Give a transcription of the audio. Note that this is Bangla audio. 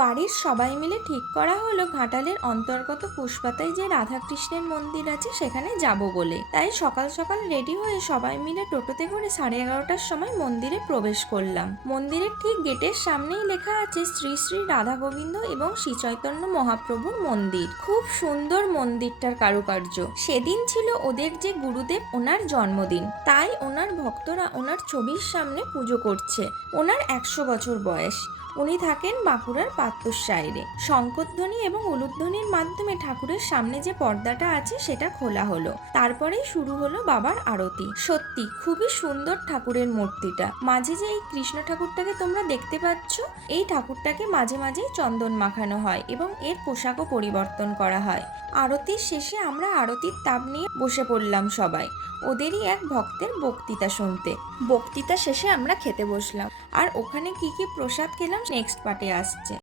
বাড়ির সবাই মিলে ঠিক করা হলো ঘাটালের অন্তর্গত পুষ্পাতায় যে রাধাকৃষ্ণের মন্দির আছে, সেখানে যাব বলে। তাই সকাল সকাল রেডি হয়ে সবাই মিলে টোটোতে করে সাড়ে এগারোটার সময় মন্দিরে প্রবেশ করলাম। মন্দিরের ঠিক গেটের সামনেই লেখা আছে শ্রী শ্রী রাধা গোবিন্দ এবং শ্রী চৈতন্য মহাপ্রভুর মন্দির। খুব সুন্দর মন্দিরটার কারুকার্য। সেদিন ছিল ওদের যে গুরুদেব, ওনার জন্মদিন। তাই ওনার ভক্তরা ওনার ছবির সামনে পুজো করছে। ওনার একশো বছর বয়স। উনি থাকেন বাঁকুড়ার পাত্রসাইরে শঙ্করধ্বনি এবং উলুধ্বনির মাধ্যমে ঠাকুরের সামনে যে পর্দাটা আছে সেটা খোলা হলো। তারপরেই শুরু হলো বাবার আরতি। সত্যি, খুবই সুন্দর ঠাকুরের মূর্তিটা। মাঝে যে এই কৃষ্ণ ঠাকুরটাকে তোমরা দেখতে পাচ্ছ, এই ঠাকুরটাকে মাঝে মাঝেই চন্দন মাখানো হয় এবং এর পোশাকও পরিবর্তন করা হয়। আরতির শেষে আমরা আরতির তাপ নিয়ে বসে পড়লাম সবাই। ওদেরই এক ভক্তের বক্তৃতা শুনতে। বক্তৃতা শেষে আমরা খেতে বসলাম। আর ওখানে কি কি প্রসাদ খেলাম নেক্সট পার্টে আসছে।